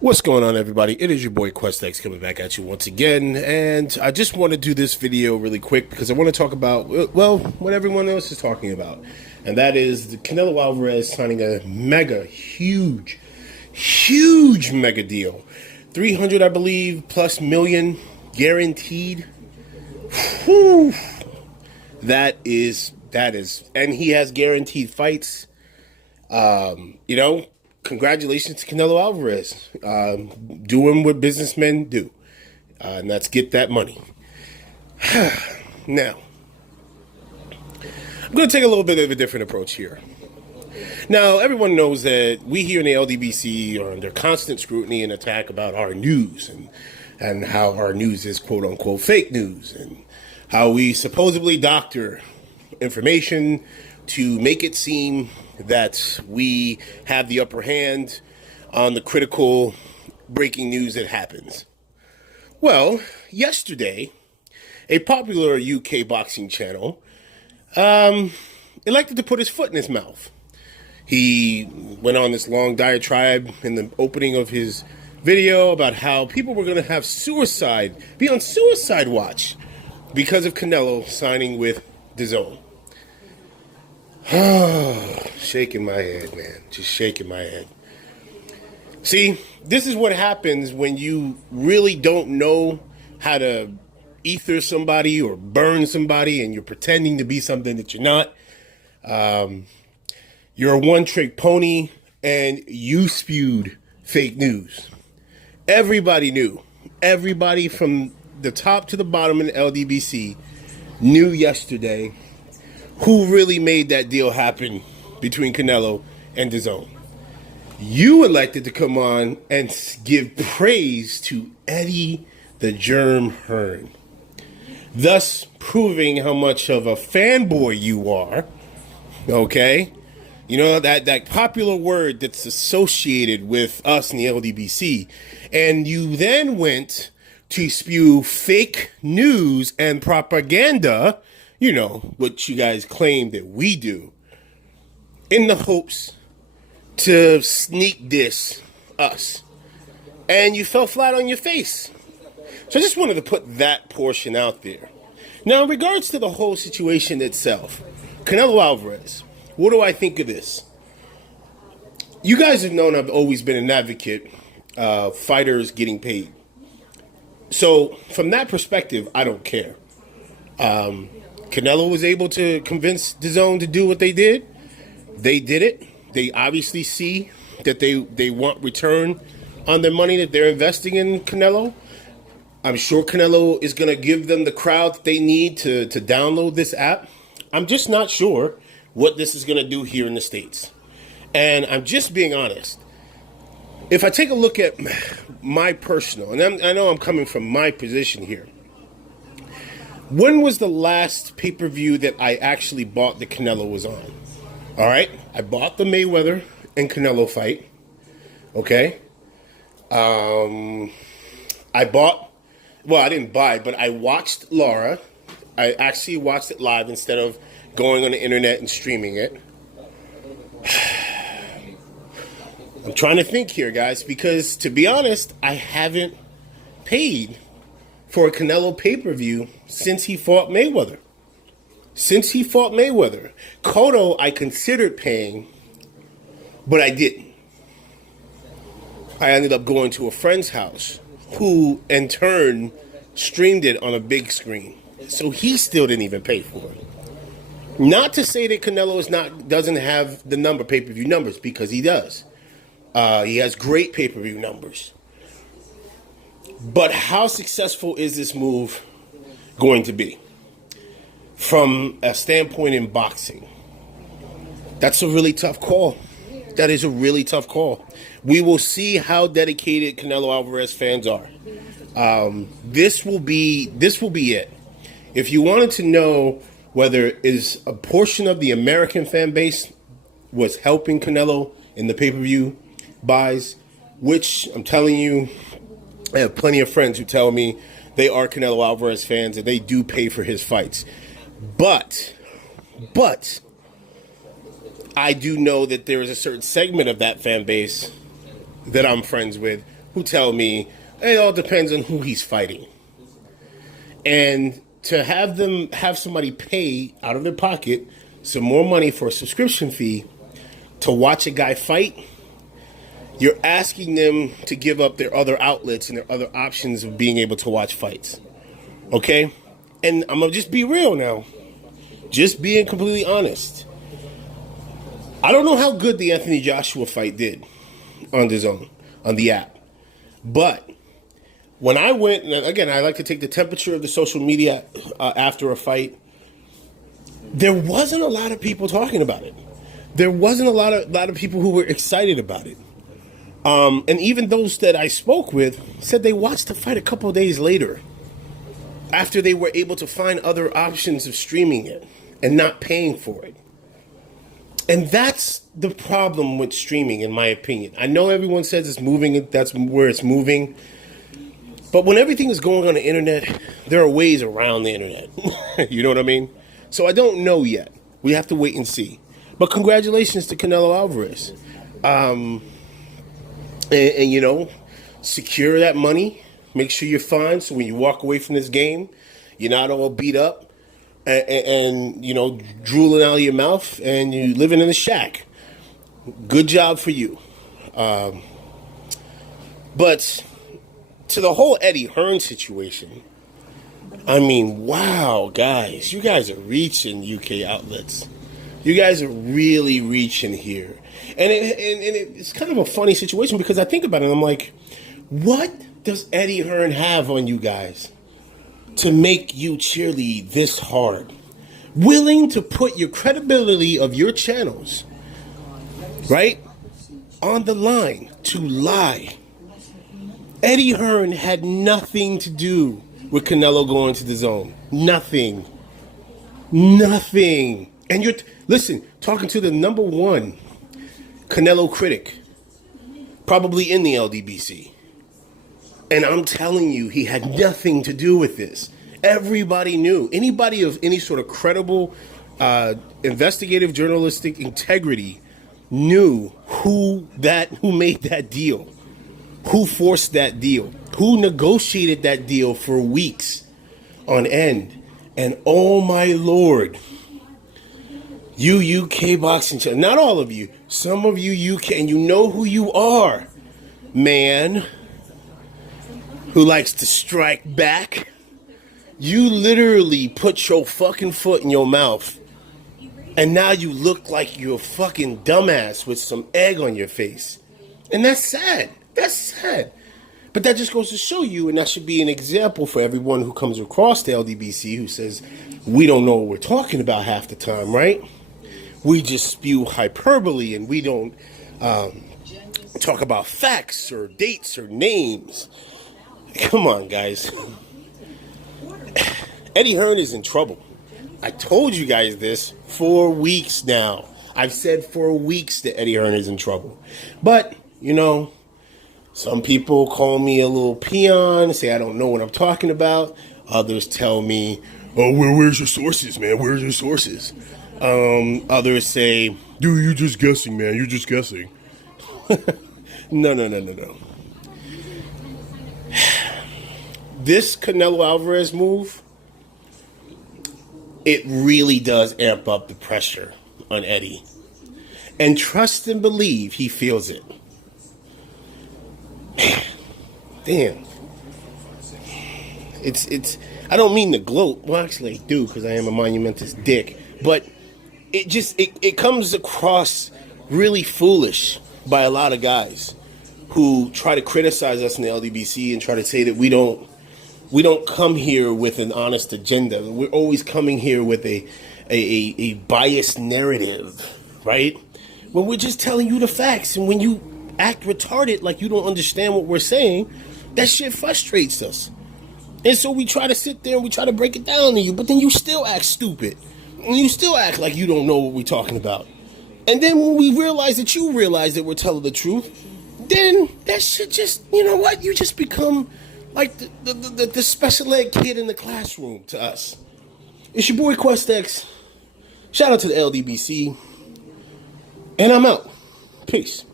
What's going on, everybody? It is your boy QuestX coming back at you once again, and I just want to do this video really quick because I want to talk about, well, what everyone else is talking about, and that is the Canelo Alvarez signing a mega, huge mega deal. 300, I believe, plus million guaranteed. Whew. That is, and he has guaranteed fights. Congratulations to Canelo Alvarez, doing what businessmen do, and that's get that money. Now, I'm going to take a little bit of a different approach here. Now, everyone knows that we here in the LDBC are under constant scrutiny and attack about our news and how our news is quote-unquote fake news and how we supposedly doctor information to make it seem that we have the upper hand on the critical breaking news that happens. Well, yesterday, a popular UK boxing channel elected to put his foot in his mouth. He went on this long diatribe in the opening of his video about how people were going to have be on suicide watch because of Canelo signing with Dazn. Shaking my head, man. Just shaking my head. See, this is what happens when you really don't know how to ether somebody or burn somebody and you're pretending to be something that you're not. You're a one-trick pony and you spewed fake news. Everybody knew. Everybody from the top to the bottom in the LDBC knew yesterday who really made that deal happen between Canelo and Dazn. You elected to come on and give praise to Eddie the Germ Hearn, thus proving how much of a fanboy you are, okay? You know, that popular word that's associated with us in the LDBC. And you then went to spew fake news and propaganda, you know, what you guys claim that we do, in the hopes to sneak diss us. And you fell flat on your face. So I just wanted to put that portion out there. Now, in regards to the whole situation itself, Canelo Alvarez, what do I think of this? You guys have known I've always been an advocate of fighters getting paid. So from that perspective, I don't care. Canelo was able to convince Dazn to do what they did. They did it. They obviously see that they want return on their money that they're investing in Canelo. I'm sure Canelo is going to give them the crowd that they need to download this app. I'm just not sure what this is going to do here in the States. And I'm just being honest. If I take a look at my personal, and I know I'm coming from my position here. When was the last pay-per-view that I actually bought that Canelo was on? All right, I bought the Mayweather and Canelo fight. Okay. I didn't buy, but I watched Laura. I actually watched it live instead of going on the internet and streaming it. I'm trying to think here, guys, because to be honest, I haven't paid for a Canelo pay-per-view since he fought Mayweather. Cotto, I considered paying, but I didn't. I ended up going to a friend's house who, in turn, streamed it on a big screen. So he still didn't even pay for it. Not to say that Canelo doesn't have the pay-per-view numbers, because he does. He has great pay-per-view numbers. But how successful is this move going to be? From a standpoint in boxing, that's a really tough call. That is a really tough call. We will see how dedicated Canelo Alvarez fans are. This will be it. If you wanted to know whether is a portion of the American fan base was helping Canelo in the pay-per-view buys, which I'm telling you, I have plenty of friends who tell me they are Canelo Alvarez fans and they do pay for his fights. But I do know that there is a certain segment of that fan base that I'm friends with who tell me it all depends on who he's fighting. And to have somebody pay out of their pocket some more money for a subscription fee to watch a guy fight, you're asking them to give up their other outlets and their other options of being able to watch fights. Okay? And I'm going to just be real now. Just being completely honest. I don't know how good the Anthony Joshua fight did on Dazn, on the app. But when I went, and again, I like to take the temperature of the social media after a fight, there wasn't a lot of people talking about it. There wasn't a lot of people who were excited about it. And even those that I spoke with said they watched the fight a couple of days later after they were able to find other options of streaming it and not paying for it. And that's the problem with streaming, in my opinion. I know everyone says it's moving, that's where it's moving. But when everything is going on the internet, there are ways around the internet. You know what I mean? So I don't know yet. We have to wait and see. But congratulations to Canelo Alvarez. And you know, secure that money. Make sure you're fine so when you walk away from this game, you're not all beat up and you know, drooling out of your mouth and you living in a shack. Good job for you. But to the whole Eddie Hearns situation, I mean, wow, guys. You guys are reaching, UK outlets. You guys are really reaching here. And it's kind of a funny situation because I think about it. I'm like, what does Eddie Hearn have on you guys to make you cheerlead this hard? Willing to put your credibility of your channels, right, on the line to lie. Eddie Hearn had nothing to do with Canelo going to Dazn. Nothing. Nothing. And you're, listen, talking to the number one Canelo critic, probably in the LDBC. And I'm telling you, he had nothing to do with this. Everybody knew. Anybody of any sort of credible investigative journalistic integrity knew who made that deal, who forced that deal, who negotiated that deal for weeks on end. And oh my Lord, you UK boxing channel, not all of you, some of you UK, and you know who you are, man, who likes to strike back. You literally put your fucking foot in your mouth, and now you look like you're a fucking dumbass with some egg on your face. And that's sad. That's sad. But that just goes to show you, and that should be an example for everyone who comes across the LDBC who says, we don't know what we're talking about half the time, right? We just spew hyperbole, and we don't talk about facts or dates or names. Come on, guys. Eddie Hearn is in trouble. I told you guys this for weeks now. I've said for weeks that Eddie Hearn is in trouble. But, you know, some people call me a little peon, say I don't know what I'm talking about. Others tell me, oh, where's your sources, man? Where's your sources? Others say, dude, you're just guessing, man. You're just guessing. No. This Canelo Alvarez move, it really does amp up the pressure on Eddie. And trust and believe he feels it. Man, damn. It's I don't mean to gloat. Well, actually I do, because I am a monumentous dick. But it comes across really foolish by a lot of guys who try to criticize us in the LDBC and try to say that we don't come here with an honest agenda. We're always coming here with a biased narrative, right? When we're just telling you the facts, and when you act retarded like you don't understand what we're saying, that shit frustrates us. And so we try to sit there and we try to break it down to you, but then you still act stupid. And you still act like you don't know what we're talking about. And then when we realize that you realize that we're telling the truth, then that shit just, you know what? You just become like the special ed kid in the classroom to us. It's your boy QuestX. Shout out to the LDBC. And I'm out. Peace.